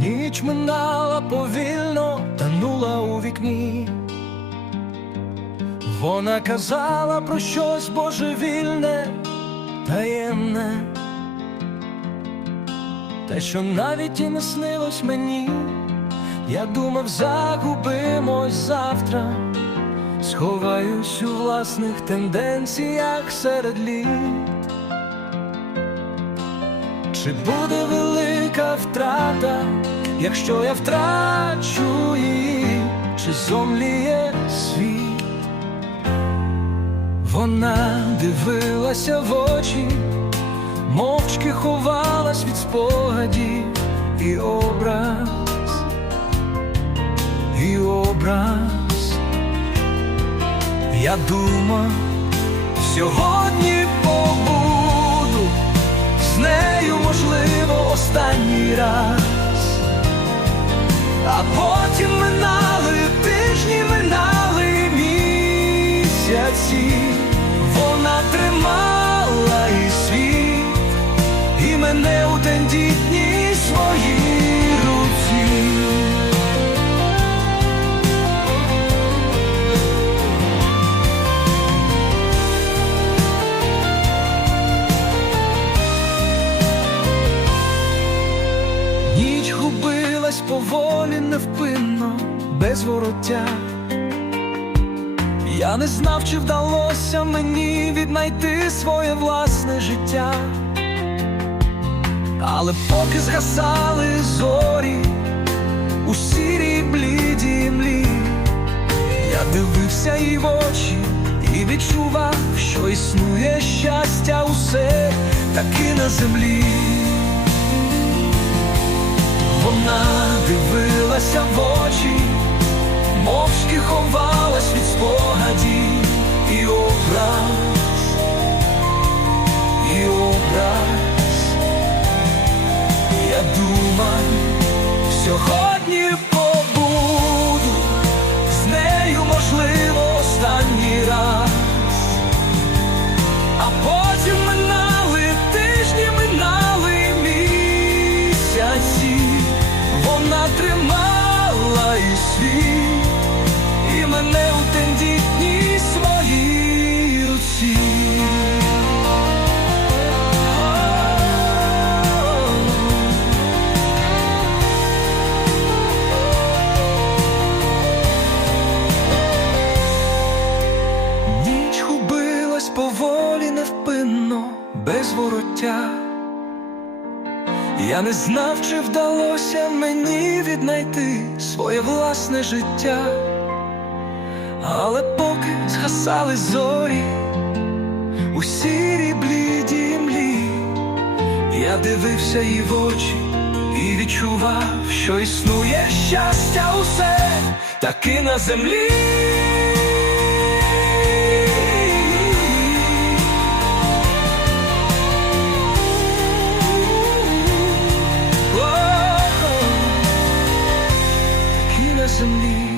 Ніч минала повільно, танула у вікні. Вона казала про щось божевільне, таємне, те, що навіть і не снилось мені. Я думав, загубимось завтра, сховаюсь у власних тенденціях серед літ. Чи буде велика втрата, якщо я втрачу її, чи зомліє світ? Вона дивилася в очі, мовчки ховалась від спогадів і образ, і образ. Я думав, сьогодні 아파. Ніч губилась поволі невпинно, без вороття. Я не знав, чи вдалося мені віднайти своє власне життя. Але поки згасали зорі у сірій блідій млі, я дивився їй в очі і відчував, що існує щастя усе таки на землі. Дивилася в очі, мовчки ховалась без вороття. Я не знав, чи вдалося мені віднайти своє власне життя, але поки згасали зорі у сірій блідій млі, я дивився їй в очі і відчував, що існує щастя усе таки на землі. Таки на землі